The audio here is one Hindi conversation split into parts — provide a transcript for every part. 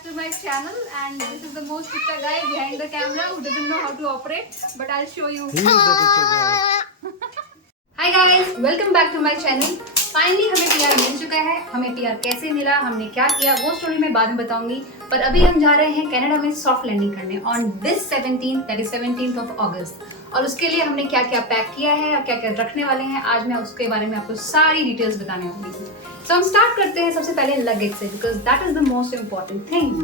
back to my channel, and this is the most picture guy behind the camera who doesn't know how to operate, but I'll show you. He is the picture guy. Hi guys, welcome back to my channel. Finally हमें PR मिल चुका है. हमें PR कैसे मिला, हमने क्या किया, वो स्टोरी मैं बाद में बताऊंगी. पर अभी हम जा रहे हैं कनाडा में सॉफ्ट लैंडिंग करने on this 17th, that is 17th of August. और उसके लिए हमने क्या क्या पैक किया है और क्या क्या रखने वाले हैं, आज मैं उसके बारे में आपको सारी डिटेल्स बताने वाली हूँ. तो हम स्टार्ट करते हैं सबसे पहले लगेज से, because that is the most important thing.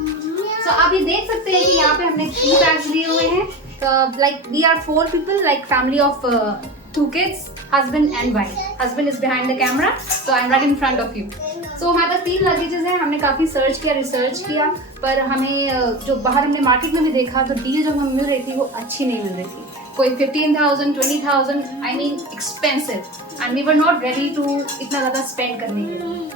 So आप ये देख सकते हैं कि यहाँ पे हमने 3 बैग्स लिए हुए हैं. Like we are 4 people, like family of 2 kids, husband and wife. Husband is behind the camera, so I'm right in front of you. So हमारे पास 3 लगेजेस हैं. हमने काफ़ी सर्च किया, रिसर्च किया, पर हमें जो बाहर हमने मार्केट में भी देखा तो डील जो हमें मिल रही थी वो अच्छी नहीं मिल रही थी. कोई 15,000, 20,000, I mean expensive, and we were not ready to इतना ज़्यादा स्पेंड करने के लिए.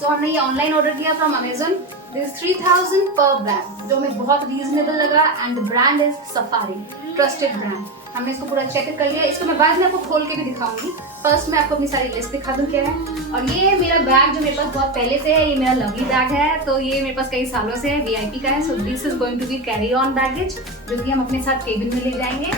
So हमने ये ऑनलाइन ऑर्डर किया फ्रॉम अमेजन. दिस 3,000 पर बैग, जो हमें बहुत रीजनेबल लगा, and the brand is safari, trusted brand. हमने इसको पूरा चेक कर लिया. इसको मैं बाद में आपको खोल के भी दिखाऊंगी. फर्स्ट मैं आपको अपनी सारी लिस्ट दिखा दूं क्या है. और ये है मेरा बैग जो मेरे पास बहुत पहले से है. ये मेरा लवली बैग है, तो ये मेरे पास कई सालों से है, VIP का है. So this is going to be carry on baggage, जो कि हम अपने साथ केबिन में ले जाएंगे.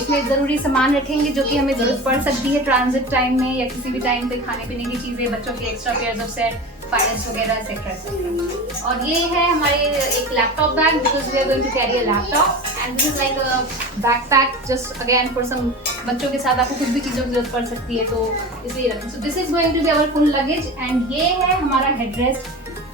इसमें ज़रूरी सामान रखेंगे जो कि हमें ज़रूरत पड़ सकती है ट्रांजिट टाइम में, या किसी भी टाइम पे खाने पीने की चीज़ें, बच्चों के extra pairs of set, finance वगैरह एक्सेट्रा. और ये है हमारे एक laptop bag, because we are going to carry a laptop, and this is like a backpack just again for some. बच्चों के साथ आपको कुछ भी चीज़ों की जरूरत पड़ सकती है, तो इसलिए रखें. So this is going to be our full luggage. And ये है हमारा headrest,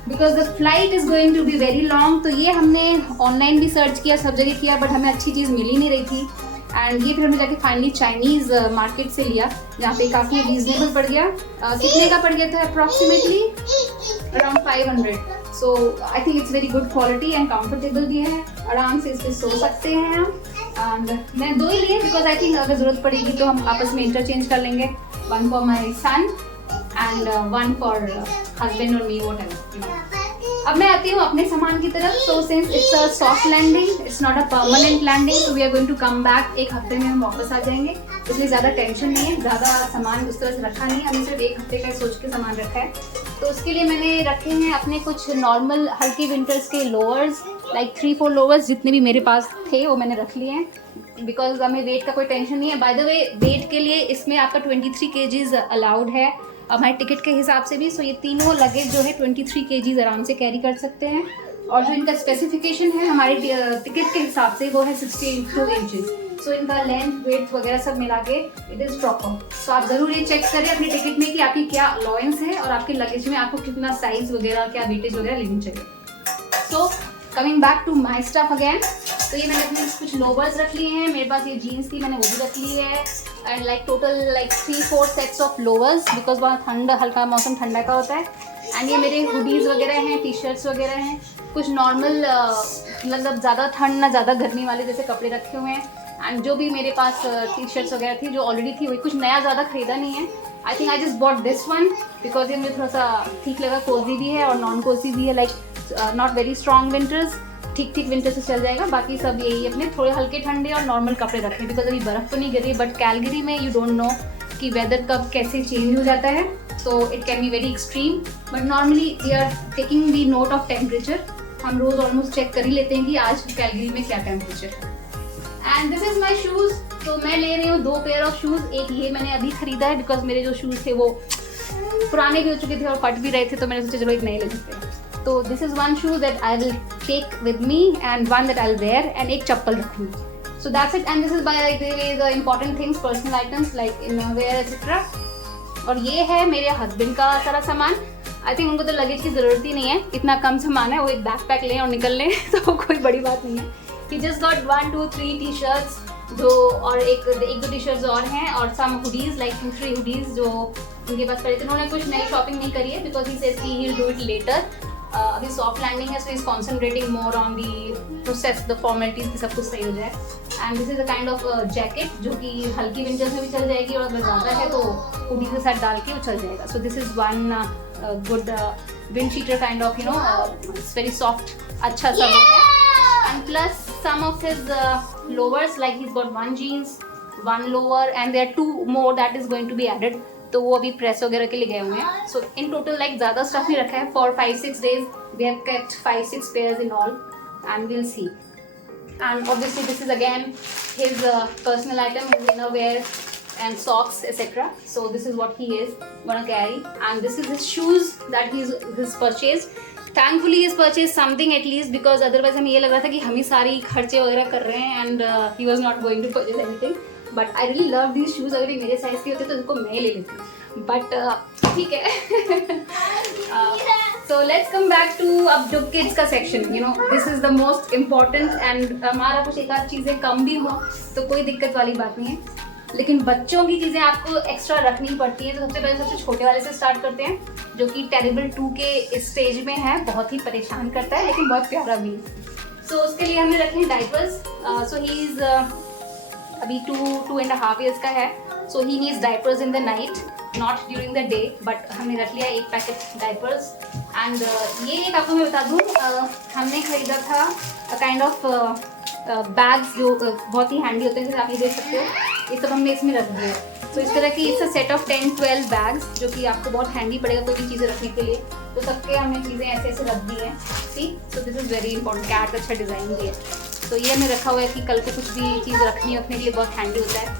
because the flight is going to be very long. तो ये हमने ऑनलाइन भी सर्च किया, सब जगह किया, बट हमें अच्छी चीज़ मिल ही नहीं रही थी. एंड ये फिर हमने जाके फाइनली चाइनीज़ मार्केट से लिया, जहाँ पे काफ़ी रीजनेबल पड़ गया. कितने का पड़ गया था approximately around 500. So I think it's very good quality and comfortable भी है. आराम से इस पर सो सकते हैं हम. एंड मैं 2 ही लिए, बिकॉज आई थिंक अगर ज़रूरत पड़ेगी तो हम आपस में इंटरचेंज कर लेंगे. 1 for my son and 1 for husband और मी, वॉट एवर. अब मैं आती हूँ अपने सामान की तरफ. So since it's a soft landing, it's not a permanent landing, so we are going to come back. 1 हफ्ते में हम वापस आ जाएंगे, इसलिए ज़्यादा टेंशन नहीं है. ज़्यादा सामान उस तरह से रखा नहीं है, हमने सिर्फ 1 हफ्ते का सोच के सामान रखा है. तो उसके लिए मैंने रखे हैं अपने कुछ नॉर्मल हल्के विंटर्स के लोअर्स, लाइक 3-4 लोअर्स जितने भी मेरे पास थे वो मैंने रख लिए हैं, बिकॉज हमें वेट का कोई टेंशन नहीं है. बाय द वे, वेट के लिए इसमें आपका 23 kgs अलाउड है हमारे टिकट के हिसाब से भी. सो ये तीनों लगेज जो है 23 kgs आराम से कैरी कर सकते हैं. और जो इनका स्पेसिफिकेशन है हमारे टिकट के हिसाब से वो है 62 इंचेस. सो इनका लेंथ, वेट वगैरह सब मिला के इट इज़ प्रॉपर. सो आप ज़रूर ये चेक करें अपने टिकट में कि आपकी क्या अलाउंस है और आपके लगेज में आपको कितना साइज वगैरह, क्या वेटेज वगैरह लेनी चाहिए. So coming back to my stuff again. तो ये मैंने अपने कुछ लोवर्स रख लिए हैं. मेरे पास ये जीन्स थी, मैंने वो भी रख ली है. And like total like 3-4 sets of louvers, because बहुत ठंडा, हल्का मौसम ठंडा का होता है. एंड ये मेरे हुडीज़ वगैरह हैं, टी-शर्ट्स वगैरह हैं. कुछ नॉर्मल मतलब ज़्यादा ठंड ना ज़्यादा गर्मी वाले जैसे कपड़े रखे हुए हैं. एंड जो भी मेरे पास टी-शर्ट्स वगैरह थी जो ऑलरेडी थी, वही. कुछ नया ज़्यादा ख़रीदा नहीं है. I think I just bought this one, because ये मुझे थोड़ा सा ठीक लगा. कोजी भी है और नॉन कोजी भी है, like not very strong winters, ठीक विंटर से चल जाएगा. बाकी सब यही अपने थोड़े हल्के ठंडे और नॉर्मल कपड़े रखें, बिकॉज अभी बर्फ़ तो नहीं गिरी, बट कैलगरी में यू डोंट नो कि वेदर कब कैसे चेंज हो जाता है. So it can be very extreme, but normally we are taking the note of temperature. हम रोज़ ऑलमोस्ट चेक कर ही लेते हैं कि आज कैलगरी में क्या टेम्परेचर है. And this is my shoes. तो मैं ले रही हूँ 2 पेयर ऑफ शूज़. एक ये मैंने अभी ख़रीदा है, बिकॉज मेरे जो शूज़ थे वो पुराने भी हो चुके थे और फट भी रहे थे, तो मैंने सोचा चलो एक नए ले लेते हैं. तो this is 1 shoe that I will take with me and 1 that I'll wear, and एक चप्पल रखूँगी. So that's it. And this is by like the important things, personal items like innerwear etc. और ये है मेरे हस्बैंड का सारा सामान. आई थिंक उनको तो लगेज की ज़रूरत ही नहीं है, इतना कम सामान है. वो एक बैकपैक लें और निकल लें तो कोई बड़ी बात नहीं है. He just got 1, 2, 3 टी-शर्ट्स जो, और एक 2 टी-शर्ट्स और हैं, और सम हुडीज़ लाइक 2-3 हुडीज़ जो उनके पास पड़े थे. उन्होंने कुछ नई शॉपिंग नहीं करी है, because he says he will do it later. अभी सॉफ्ट लैंडिंग है, so is concentrating more on the process, the formalities की सब कुछ सही हो जाए. And this is a kind of jacket जो कि हल्की विंटर्स में भी चल जाएगी, और अगर ज़्यादा है तो हुडी के साथ डाल के वो चल जाएगा. So this is 1 good windcheater kind of, you know, it's very soft, अच्छा सा वो है. And plus some of his lowers, like he's got 1 jeans, 1 lower, and there are 2 more that is going to be added. तो वो अभी प्रेस वगैरह के लिए गए हुए हैं. सो इन टोटल लाइक ज़्यादा स्टफ नहीं रखा है. For 5-6 days we have kept 5-6 pairs in all and we'll see. And obviously this is again his personal item, his innerwear and socks etc. So this is what he is gonna carry, and this is his shoes that he's purchased. Thankfully he's purchased something at least, because otherwise हमें ये लग रहा था कि हम ही सारी खर्चे वगैरह कर रहे हैं and he was not going to purchase anything. But I really love these shoes. अगर ये मेरे साइज़ के होते तो इनको मैं ले लेती. But ठीक है. So let's come back to अब जो kids का section. You know this is the most important and हमारा कुछ एक आध चीज़ें कम भी हो तो कोई दिक्कत वाली बात नहीं है. लेकिन बच्चों की चीज़ें आपको एक्स्ट्रा रखनी पड़ती है. तो सबसे पहले सबसे छोटे वाले से स्टार्ट करते हैं, जो कि टेरिबल 2 के इस स्टेज में है. बहुत ही परेशान करता है लेकिन बहुत प्यारा भी है. सो उसके लिए हमने रखे डाइपर्स. सो ही इज़ अभी 2.5 years का है. So he needs diapers in the night, not during the day. But हमने रख लिया 1 पैकेट डाइपर्स. एंड ये एक आपको मैं बता दूँ, हमने खरीदा था काइंड ऑफ बैग्स जो बहुत ही हैंडी होते हैं, जैसे आप ये देख सकते हो. ये सब हमने इसमें रख दिया. तो इस तरह की it's a set of 10-12 bags जो कि आपको बहुत हैंडी पड़ेगा कोई भी चीज़ें रखने के लिए. तो सबके हमने चीज़ें ऐसे ऐसे रख दी हैं. See, so this is very important. Cat अच्छा डिज़ाइन भी है. तो ये हमने रखा हुआ है कि कल को कुछ भी चीज़ रखने के लिए बहुत हैंडी होता है.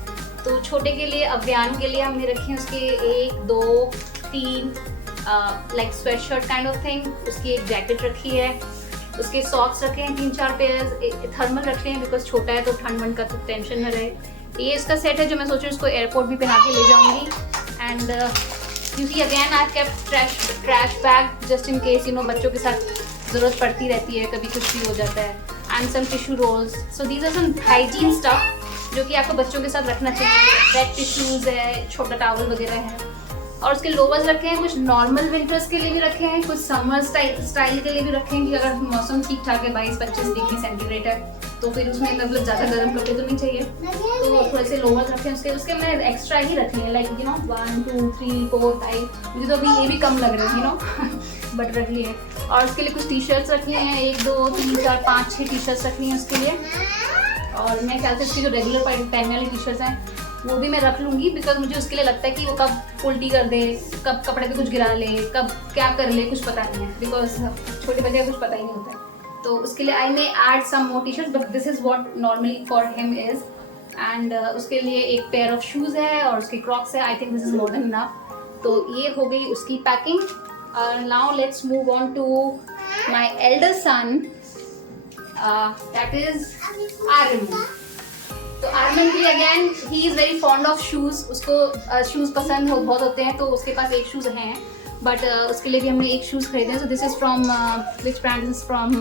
तो छोटे के लिए, अभियान के लिए हमने रखे हैं उसके 1, 2, 3 like sweat shirt kind of thing. उसकी एक जैकेट रखी है. उसके सॉक्स रखे हैं 3-4 पेयर्स. थर्मल रखे हैं बिकॉज छोटा है तो ठंड वंड का तो टेंशन न रहे. ये इसका सेट है जो मैं सोच रही हूँ उसको एयरपोर्ट भी पहना के ले जाऊँगी. And you see again I kept trash bag just in case you know बच्चों के साथ ज़रूरत पड़ती रहती है, कभी कुछ भी हो जाता है. And some tissue rolls. So these are some hygiene stuff जो कि आपको बच्चों के साथ रखना चाहिए. वेट टिश्यूज़ है, छोटा टावल वगैरह है. और उसके लोवर्स रखे हैं, कुछ नॉर्मल विंटर्स के लिए भी रखे हैं, कुछ समर स्टाइल के लिए भी रखे हैं कि अगर मौसम ठीक ठाक है 22-25 डिग्री सेंटीग्रेड है तो फिर उसमें मतलब ज़्यादा गर्म कपड़े तो नहीं चाहिए. तो थोड़े से लोवर्स रखे हैं. उसके मैंने एक्स्ट्रा ही रखे हैं लाइक यू नो 1, 2, 3, 4, 5. मुझे तो अभी ये भी कम लग रहे हैं यू नो बट रख लिए. और उसके लिए कुछ टी शर्ट्स रखी हैं, 1, 2, 3, 4, 5, 6 टी शर्ट्स रखी हैं उसके लिए. और मैं ख्याल से उसकी जो रेगुलर पहनने वाली टी शर्ट्स हैं वो भी मैं रख लूँगी, बिकॉज मुझे उसके लिए लगता है कि वो कब उल्टी कर दे, कब कपड़े पे कुछ गिरा ले, कब क्या कर ले, कुछ पता नहीं है. बिकॉज छोटे बच्चे का कुछ पता ही नहीं होता है. तो उसके लिए I may add some more T shirt, but this is what normally for him is. And उसके लिए एक पेयर ऑफ शूज़ है और उसके क्रॉक्स है. I think this is more than enough. तो ये हो गई उसकी पैकिंग. Now let's move on to my elder son, that is Aryaman. तो आर्यमन के लिए again he is very fond of shoes. उसको शूज़ पसंद बहुत होते हैं, तो उसके पास एक शूज़ हैं. बट उसके लिए भी हमने एक शूज़ खरीदे. सो this is from which brand is from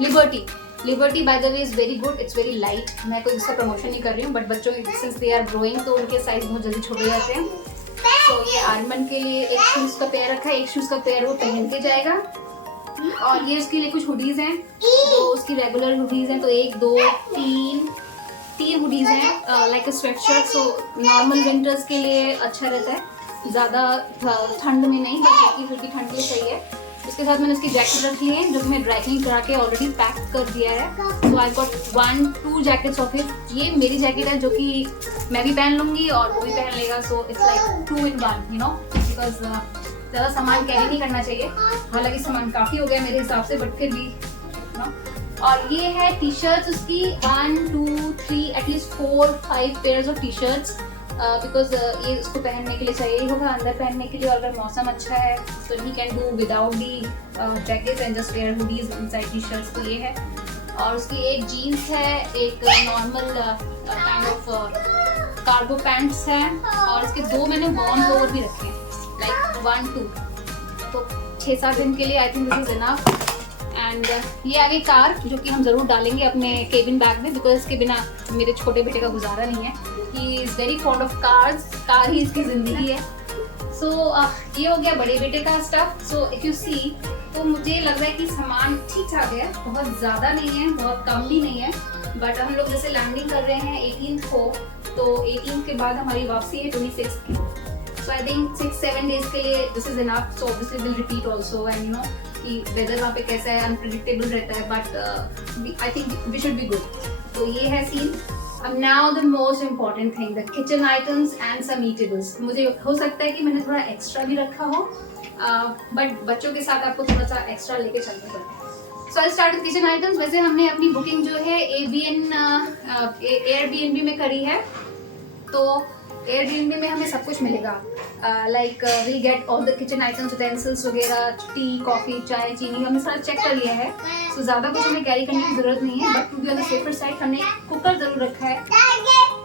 liberty. Liberty by the way is very good. It's very light. मैं कोई इसका प्रमोशन नहीं कर रही हूँ, बट बच्चों के सिंस दे आर ग्रोइंग तो उनके साइज बहुत जल्दी छोटे जाते हैं. तो ये आर्यमन के लिए एक शूज़ का पेयर रखा है. एक शूज़ का पेयर वो पहन के जाएगा. और ये उसके लिए कुछ हुडीज़ हैं. तो उसकी रेगुलर हुडीज़ हैं. तो 1, 2, 3 हुडीज़ हैं लाइक अ sweat shirt. So normal winters के लिए अच्छा रहता है, ज़्यादा ठंड में नहीं, बस हल्की फुल्की ठंड के लिए सही है. उसके साथ मैंने उसकी जैकेट रख ली है जो कि मैं ड्राई क्लीन करा के ऑलरेडी पैक कर दिया है. So I got 1-2 jackets of it. ये मेरी जैकेट है जो कि मैं भी पहन लूँगी और वो भी पहन लेगा. So it's like 2 in 1 you know, because ज़्यादा सामान कैरी नहीं करना चाहिए. हालांकि सामान काफ़ी हो गया मेरे हिसाब से, बट फिर भी नो. और ये है टी शर्ट्स उसकी 1, 2, 3 at least 4-5 pairs of T shirts. Because ये उसको पहनने के लिए चाहिए होगा अंदर पहनने के लिए. और अगर मौसम अच्छा है तो he can do without the jackets and just wear hoodies inside T shirts. तो ये है. और उसकी एक जीन्स है, एक normal kind of cargo pants हैं. और उसके 2 मैंने वार्म लोअर भी रखे हैं लाइक 1, 2. तो 6-7 दिन के लिए आई think this is enough. And ये आ गई कार जो कि हम ज़रूर डालेंगे अपने केबिन बैग में, बिकॉज इसके बिना मेरे छोटे बेटे का गुजारा नहीं है. He is very fond of cars. Car ही इसकी ज़िंदगी है. सो ये हो गया बड़े बेटे का stuff. So if you see तो मुझे लग रहा है कि सामान ठीक ठाक है, बहुत ज़्यादा नहीं है, बहुत कम भी नहीं है. बट हम लोग जैसे लैंडिंग कर रहे हैं 18th को, तो 18th के बाद हमारी वापसी है 26th की. सो आई थिंक 6-7 days के लिए this is enough. So obviously will repeat also. And you know कि वेदर वहाँ पे कैसा है, अनप्रेडिक्टेबल रहता है, but I think we should be good. तो ये है सीन. अब now the most important thing, the kitchen items and some eatables. मुझे हो सकता है कि मैंने थोड़ा एक्स्ट्रा भी रखा हो, बट बच्चों के साथ आपको थोड़ा सा एक्स्ट्रा लेके चलना पड़ता है। So I start with kitchen items. वैसे हमने अपनी बुकिंग जो है एयरबीएनबी में करी है, तो एयरबीएनबी में हमें सब कुछ मिलेगा। Like we get all the kitchen items, utensils वगैरह, टी, कॉफ़ी, चाय, चीनी, हमने सारा चेक कर लिया है। सो ज़्यादा कुछ हमें कैरी करने की ज़रूरत नहीं है, but to be on the safer side हमने कुकर ज़रूर रखा है,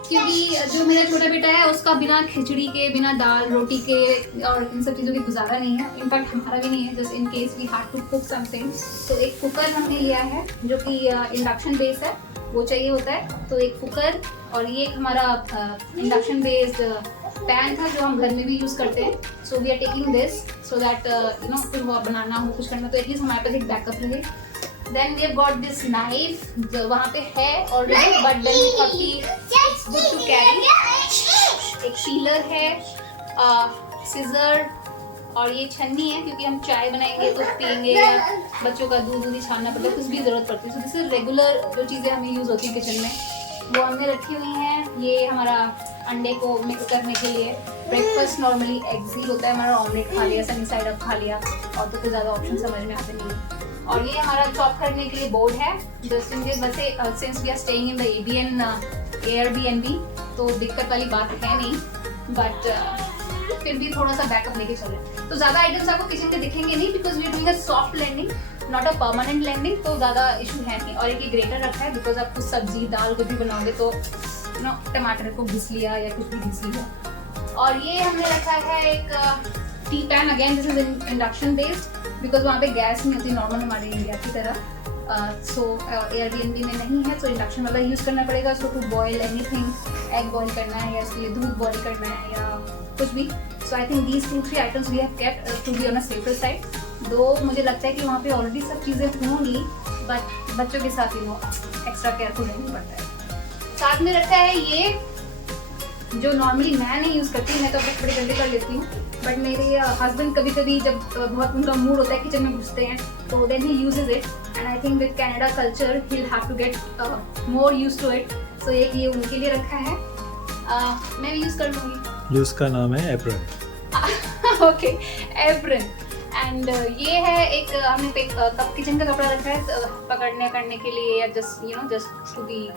क्योंकि जो मेरा छोटा बेटा है उसका बिना खिचड़ी के, बिना दाल रोटी के और इन सब चीज़ों के गुजारा नहीं है। इनफैक्ट हमारा भी नहीं है, just in case we had to cook something. तो एक कुकर हमने लिया है जो कि इंडक्शन बेस्ड है, वो चाहिए होता है। तो एक कुकर, और ये एक हमारा इंडक्शन बेस्ड पैन था जो हम घर में भी यूज़ करते हैं। So we are taking this so that you know कुछ बनाना हो, कुछ करना, तो एटलीस्ट हमारे पास एक बैकअप रहे। Then we have got this knife, जो वहाँ पे है already, but then we thought कि इट्स गुड टू कैरी। एक पीलर है, सिजर, और ये छन्नी है क्योंकि हम चाय बनाएंगे तो पियेंगे या बच्चों का दूध ही छानना पड़ता है, कुछ भी ज़रूरत पड़ती है। सो दिस इज रेगुलर जो चीज़ें हमें यूज़ होती हैं किचन में, वो हमने रखी हुई हैं। ये हमारा अंडे को मिक्स करने के लिए, ब्रेकफास्ट नॉर्मली एग्स ही होता है हमारा, ऑमलेट खा लिया, सनी साइड अप खा लिया, और तो कोई ज़्यादा ऑप्शन समझ में आते नहीं है। और ये हमारा चॉप करने के लिए बोर्ड है, जस्ट इन केस। वैसे since we are staying in the Airbnb तो दिक्कत वाली बात है नहीं, बट फिर भी थोड़ा सा बैकअप लेके चले। तो ज़्यादा आइटम्स आपको किचन के दिखेंगे नहीं, because we are doing a soft landing, not a permanent landing, तो ज़्यादा इशू है नहीं। और एक ये ग्रेटर रखा है, बिकॉज आप कुछ सब्जी दाल कुछ भी बनाओगे तो यू नो टमाटर को घिस लिया या कुछ भी घिस लिया। और ये हमने रखा है एक T pan, again this is induction based, because वहाँ पे गैस नहीं होती नॉर्मल हमारे इंडिया की तरह। सो एयरबीएनबी में नहीं है, सो इंडक्शन वाला यूज़ करना पड़ेगा। So to boil anything, egg boil करना है या इसलिए दूध बॉयल करना है या कुछ भी। So I think these 2-3 items we have kept to be on a safer side. Though मुझे लगता है कि वहाँ पे ऑलरेडी सब चीज़ें होंगी, बट बच्चों के साथ ही वो एक्स्ट्रा केयरफुल रहना पड़ता है। साथ में रखा है ये, जो नॉर्मली मैं नहीं यूज़ करती, मैं तो अपने बड़े जल्दी कर लेती हूँ, बट मेरे हस्बैंड कभी कभी जब बहुत उनका मूड होता है किचन में घुसते हैं, तो then he uses it, and I think with Canada culture he will have to get more used to it. So एक ये उनके लिए रखा है, मैं भी यूज़ कर लूँगी। उसका नाम है एप्रन। Okay, apron. एंड ये है एक हमने किचन का कपड़ा रखा है पकड़ने करने के लिए, या just you know just to be,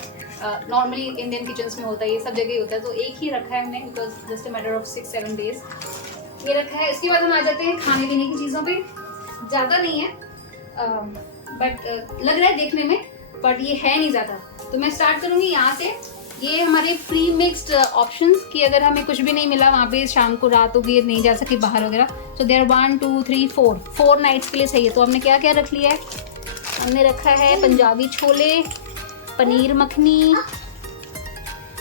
normally Indian kitchens में होता है, ये सब जगह होता है, तो एक ही रखा है हमने, because just a matter of 6-7 days ये रखा है। इसके बाद हम आ जाते हैं खाने पीने की चीज़ों पे। ज़्यादा नहीं है, बट लग रहा है देखने में, बट ये है नहीं ज़्यादा। तो मैं स्टार्ट करूँगी यहाँ से। ये हमारे प्री मिक्स्ड ऑप्शंस कि अगर हमें कुछ भी नहीं मिला वहाँ पे, शाम को रात हो गई, नहीं जा सके बाहर वगैरह, तो देयर 1 2 3 4 नाइट्स के लिए सही है। तो हमने क्या क्या रख लिया है, हमने रखा है पंजाबी छोले, पनीर मखनी,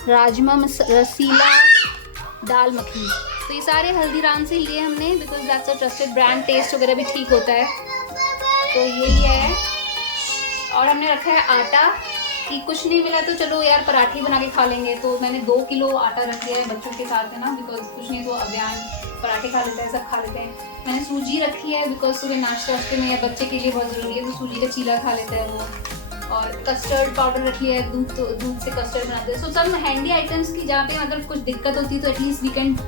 राजमा रसीला, दाल मखनी। तो ये सारे हल्दीराम से लिए हमने, because that's a trusted brand, taste वगैरह भी ठीक होता है, तो ये लिया है। और हमने रखा है आटा, कि कुछ नहीं मिला तो चलो यार पराठे बना के खा लेंगे, तो मैंने 2 किलो आटा रख दिया है बच्चों के साथ, है ना, बिकॉज कुछ नहीं तो अभियान पराठे खा लेते हैं, सब खा लेते हैं। मैंने सूजी रखी है, बिकॉज सुबह नाश्ता वास्ते में या बच्चे के लिए बहुत ज़रूरी है, तो सूजी का चीला खा लेते हैं वो। और कस्टर्ड पाउडर रखी है, दूध से कस्टर्ड बनाते हैं। सो सब हैंडी आइटम्स की, जहाँ पे मतलब कुछ दिक्कत होती है तो एटलीस्ट वीकेंड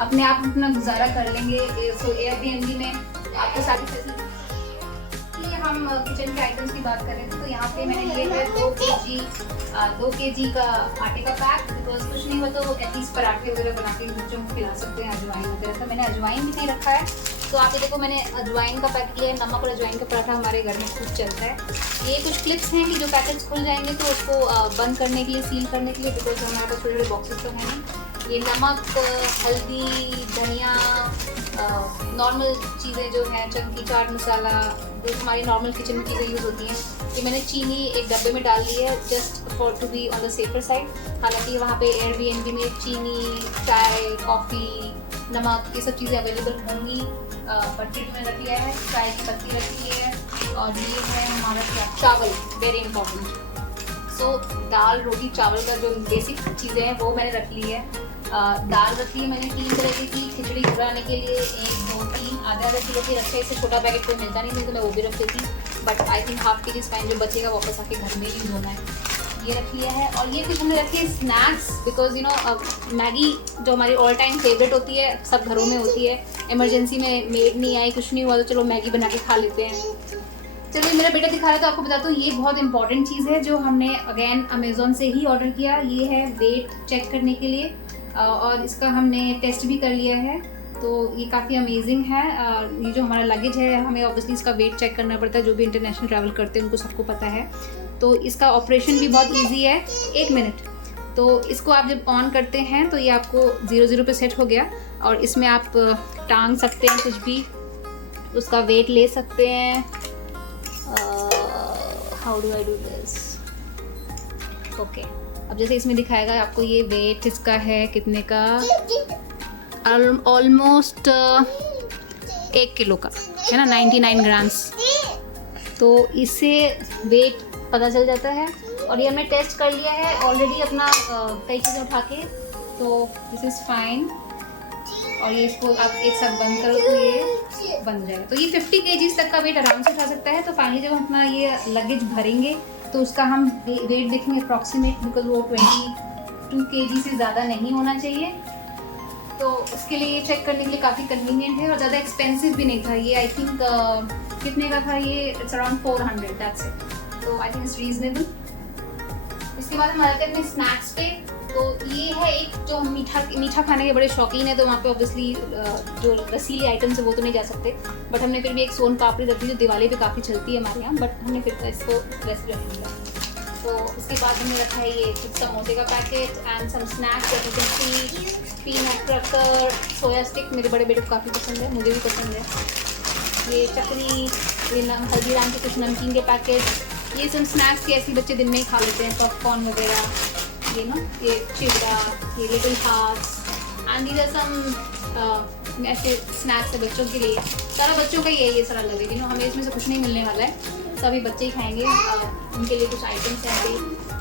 अपने आप अपना गुजारा कर लेंगे। सो एयरबीएनबी में आपको सारी फैसिलिटी। हम किचन के आइटम्स की बात करें तो यहाँ पे मैंने लिए है 2 kg का आटे का पैक, बिकॉज कुछ नहीं हो तो एटलीस्ट पराठे वगैरह बना के बच्चों को खिला सकते हैं, अजवाइन वगैरह। तो मैंने अजवाइन भी नहीं रखा है, तो आप ये देखो मैंने अजवाइन का पैक लिया है। नमक और अजवाइन का पराठा हमारे घर में खूब चलता है। ये कुछ क्लिप्स हैं कि जो पैकेट्स खुल जाएंगे तो उसको बंद करने के लिए, सील करने के लिए, बिकॉज हमारे पास छोटे छोटे बॉक्सेस तो हैं नहीं। ये नमक, हल्दी, धनिया, नॉर्मल चीज़ें जो हैं, चंकी, चाट मसाला, जो हमारी नॉर्मल किचन में चीज़ें यूज़ होती हैं। ये मैंने चीनी एक डब्बे में डाल ली है, just for to be on the safer side. हालांकि वहाँ पे एयरबीएनबी में चीनी, चाय, कॉफ़ी, नमक, ये सब चीज़ें अवेलेबल होंगी, बट फिर मैंने रख लिया है। चाय की पत्ती रख ली है, और ये है हमारा चावल, वेरी इंपॉर्टेंट। सो दाल, रोटी, चावल का जो बेसिक चीज़ें हैं वो मैंने रख ली है। दाल रखी है मैंने 3 तरह की, खिचड़ी बनाने के लिए 1 2 3 आधा किलो की रखे। इससे छोटा पैकेट कोई मिलता नहीं, तो मैं वो भी रख लेती, but I think ½ kg fine, जो बचेगा वापस आके घर में यूज़ होना है। ये रख लिया है। और ये कुछ हमने रखे हैं snacks, because you know Maggi जो हमारी ऑल टाइम फेवरेट होती है, सब घरों में होती है। इमरजेंसी में मेड नहीं आई, कुछ नहीं हुआ तो चलो मैगी बना के खा लेते हैं। चलिए मेरा बेटा दिखा रहा है तो आपको बताता हूँ, ये बहुत इंपॉर्टेंट चीज़ है जो हमने अगेन अमेज़ोन से ही ऑर्डर किया। ये है वेट चेक करने के लिए, और इसका हमने टेस्ट भी कर लिया है, तो ये काफ़ी अमेजिंग है। ये जो हमारा लगेज है, हमें ऑब्वियसली इसका वेट चेक करना पड़ता है। जो भी इंटरनेशनल ट्रैवल करते हैं उनको सबको पता है। तो इसका ऑपरेशन भी बहुत इजी है। 1 मिनट, तो इसको आप जब ऑन करते हैं तो ये आपको 0 पे सेट हो गया, और इसमें आप टांग सकते हैं कुछ भी, उसका वेट ले सकते हैं। How do I do this? Okay, अब जैसे इसमें दिखाएगा आपको ये वेट इसका है कितने का, ऑलमोस्ट 1 किलो का है ना, 99 ग्राम्स। तो इससे वेट पता चल जाता है। और ये हमने टेस्ट कर लिया है ऑलरेडी अपना कई चीज़ें उठा के, तो दिस इज़ फाइन। और ये इसको आप एक साथ बंद करो तो ये बंद जाएगा। तो ये 50 kg तक का वेट आराम से उठा सकता है। तो फाइनली जब हम अपना ये लगेज भरेंगे तो उसका हम वेट देखेंगे अप्रॉक्सीमेट, बिकॉज वो 22 kg से ज़्यादा नहीं होना चाहिए। तो उसके लिए ये चेक करने के लिए काफ़ी कन्वीनियंट है, और ज़्यादा एक्सपेंसिव भी नहीं था ये। आई थिंक कितने का था ये? It's around 400, that's it. तो आई थिंक इट्स रीजनेबल। इसके बाद हम आते हैं अपने स्नैक्स पे। तो ये है एक, जो हम मीठा खाने के बड़े शौकीन है, तो वहाँ पे ऑब्वियसली जो रसीली आइटम्स है वो तो नहीं जा सकते, बट हमने फिर भी एक सोन पापड़ी रखी जो दिवाली पे काफ़ी चलती है हमारे यहाँ, बट हमने फिर इसको रेस्ट रख लिया। तो इसके बाद हमने रखा है ये कुछ समोसे का packet and some snacks, peanut cracker, soya stick. मेरे बड़े बेटे को काफ़ी पसंद है, मुझे भी पसंद है। ये चटनी, ये हल्दीराम के कुछ नमकीन के पैकेट, ये सब स्नैक्स के ऐसे बच्चे दिन में ही खा लेते हैं, पॉपकॉर्न वगैरह, ये ना, ये चिवड़ा, ये Little Hearts and these are some ऐसे स्नैक्स है बच्चों के लिए। सारा बच्चों का ही है ये सारा लगेज, यू नो, हमें इसमें से कुछ नहीं मिलने वाला है, सभी बच्चे ही खाएंगे। उनके लिए कुछ आइटम्स हैं,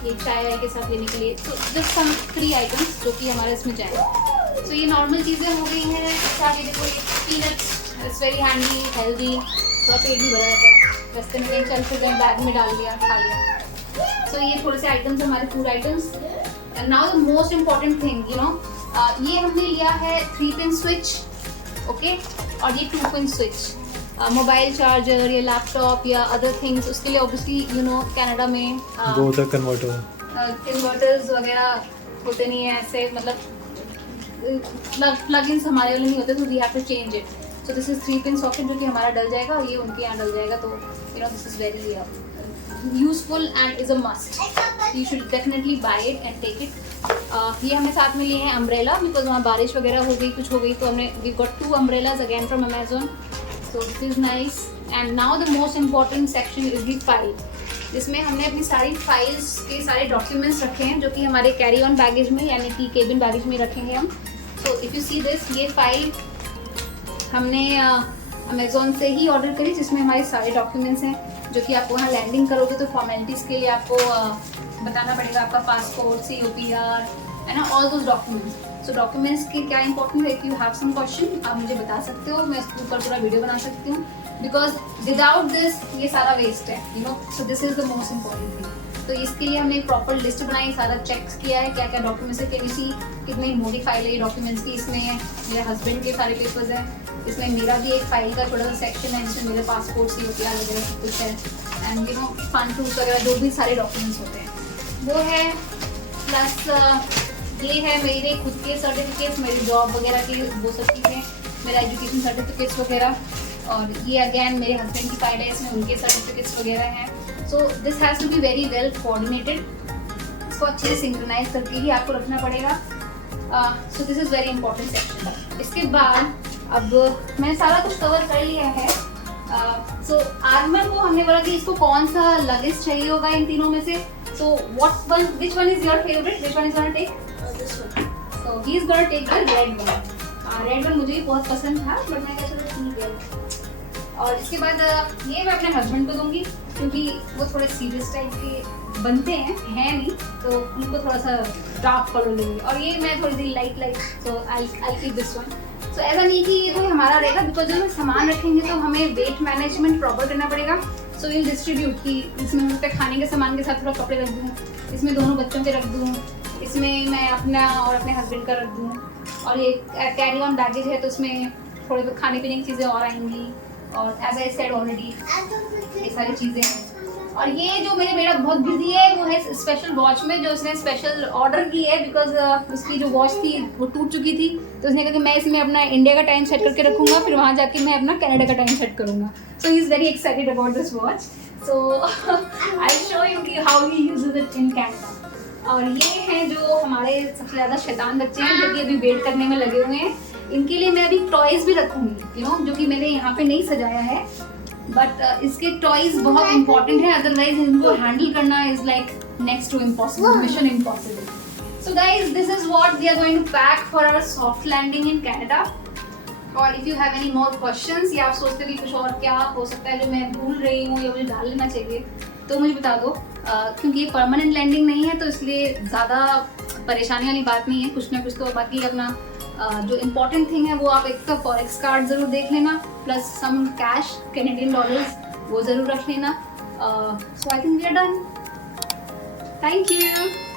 ये चाय के साथ लेने के लिए, तो जस्ट सम 3 आइटम्स जो कि हमारे इसमें जाए। तो ये नॉर्मल चीज़ें हो गई हैं। अच्छा, ये देखो, ये peanuts, it's very handy, healthy, थोड़ा पेट भी भरा रहता है। रास्ते में कहीं चल फिर गए, बैग में डाल लिया, खा लिया। सो ये थोड़े से आइटम्स हमारे food items. Now the most important thing, you know, ये हमने लिया है 3-pin स्विच, ओके, और ये 2-pin स्विच। मोबाइल चार्जर या लैपटॉप या अदर थिंग्स, उसके लिए ऑब्वियसली यू नो कनाडा में कन्वर्टर्स वगैरह होते नहीं है ऐसे, मतलब प्लग-इन्स हमारे वाले नहीं होते, तो we have to change it. So this is 3-pin socket जो कि हमारा डल जाएगा, और ये उनके यहाँ डल जाएगा। तो you know this is very useful and is a must. You should definitely buy it and take it. ये हमने साथ में लिए हैं अम्ब्रेला, बिकॉज वहाँ बारिश वगैरह हो गई, कुछ हो गई, तो हमने we got 2 umbrellas again from Amazon. So this is nice, and now the most important section is the file, जिसमें हमने अपनी सारी फाइल्स के सारे डॉक्यूमेंट्स रखे हैं, जो कि हमारे कैरी ऑन बैगेज में यानी कि केबिन बैगेज में रखेंगे हम। So if you see this, ये फाइल हमने अमेजोन से ही ऑर्डर करी, जिसमें हमारे सारे डॉक्यूमेंट्स हैं, जो कि आप वहाँ लैंडिंग करोगे तो फॉर्मेलिटीज़ के लिए आपको बताना पड़ेगा आपका पासपोर्ट, COPR, है ना, all those documents. So documents के क्या इंपॉर्टेंट है, if you have some question आप मुझे बता सकते हो, मैं इसके ऊपर पूरा वीडियो बना सकती हूँ, बिकॉज विदाउट दिस ये सारा वेस्ट है, you know. So this is the most important thing. तो इसके लिए हमने एक प्रॉपर लिस्ट बनाई, सारा चेक किया है क्या क्या डॉक्यूमेंट्स है, केबीसी कितनी मोटी फाइल है ये डॉक्यूमेंट्स की। इसमें मेरे हस्बैंड के सारे पेपर्स हैं, इसमें मेरा भी एक फाइल का छोटा सा सेक्शन है जिसमें मेरे पासपोर्ट, COPR वगैरह सब कुछ है, and you no fund proof वगैरह जो भी सारे डॉक्यूमेंट्स होते हैं वो है। प्लस ये है मेरे खुद के सर्टिफिकेट्स, मेरी जॉब वगैरह के वो सब चीज़ें, मेरा एजुकेशन सर्टिफिकेट्स वगैरह, और ये अगेन मेरे हस्बैंड की फाइल है, इसमें उनके सर्टिफिकेट्स वगैरह हैं। So this has to be very well coordinated, इसको अच्छे से सिंक्रोनाइज करके ही आपको रखना पड़ेगा। So this is very important section. इसके बाद अब मैंने सारा कुछ कवर कर लिया है। सो आर्मन को हमने बोला कि इसको कौन सा लगेज चाहिए होगा इन तीनों में से। सो which one is your favorite? Which one is gonna take? This one. So he is gonna take the red one. Red one मुझे भी बहुत पसंद था, बट मैं कैसे ठीक है। और इसके बाद ये मैं अपने हस्बैंड को दूंगी, क्योंकि वो थोड़े सीरियस टाइप के बनते हैं नहीं, तो उनको थोड़ा सा डार्क कलर लेंगे, और ये मैं थोड़ी सी light. So I keep this one. So ऐसा नहीं कि ये तो हमारा रहेगा, बिकॉज जब हम सामान रखेंगे तो हमें वेट मैनेजमेंट प्रॉपर करना पड़ेगा। सो विल डिस्ट्रीब्यूट कि इसमें मैं अपने खाने के सामान के साथ थोड़ा कपड़े रख दूँ, इसमें दोनों बच्चों के रख दूँ, इसमें मैं अपना और अपने हस्बैंड का रख दूँ, और ये कैरी ऑन बैगेज है तो इसमें थोड़े बहुत खाने पीने की चीज़ें और आएंगी, और एज आई सेड ऑलरेडी ये सारी चीज़ें हैं। और ये जो मेरे बेटा बहुत बिजी है वो है स्पेशल वॉच में, जो उसने स्पेशल ऑर्डर की है बिकॉज उसकी जो वॉच थी वो टूट चुकी थी, तो उसने कहा कि मैं इसमें अपना इंडिया का टाइम सेट करके रखूँगा, फिर वहाँ जाके मैं अपना कनाडा का टाइम सेट करूँगा। So he is very excited about this watch. So I show you कि how he uses it in Canada. और ये हैं जो हमारे सबसे ज़्यादा शैतान बच्चे हैं जो कि अभी वेट करने में लगे हुए हैं। इनके लिए मैं अभी टॉयज़ भी रखूँगी, जो कि मैंने यहाँ पे नहीं सजाया है, बट इसके टॉयज बहुत इंपॉर्टेंट है, अदरवाइज इनको हैंडल करना is like next to impossible, mission impossible. So guys, this is what we are going to pack for our soft landing in Canada. और if you have any more questions या आप सोचते हो कि कुछ और क्या हो सकता है जो मैं भूल रही हूँ या मुझे डाल लेना चाहिए, तो मुझे बता दो, क्योंकि ये परमानेंट लैंडिंग नहीं है तो इसलिए ज़्यादा परेशानी वाली बात नहीं है, कुछ ना कुछ तो बाकी अपना जो इम्पोर्टेंट थिंग है वो आप एक तो फॉरेक्स कार्ड ज़रूर देख लेना, plus some cash Canadian dollars वो ज़रूर रख लेना। So I think we are done. Thank you.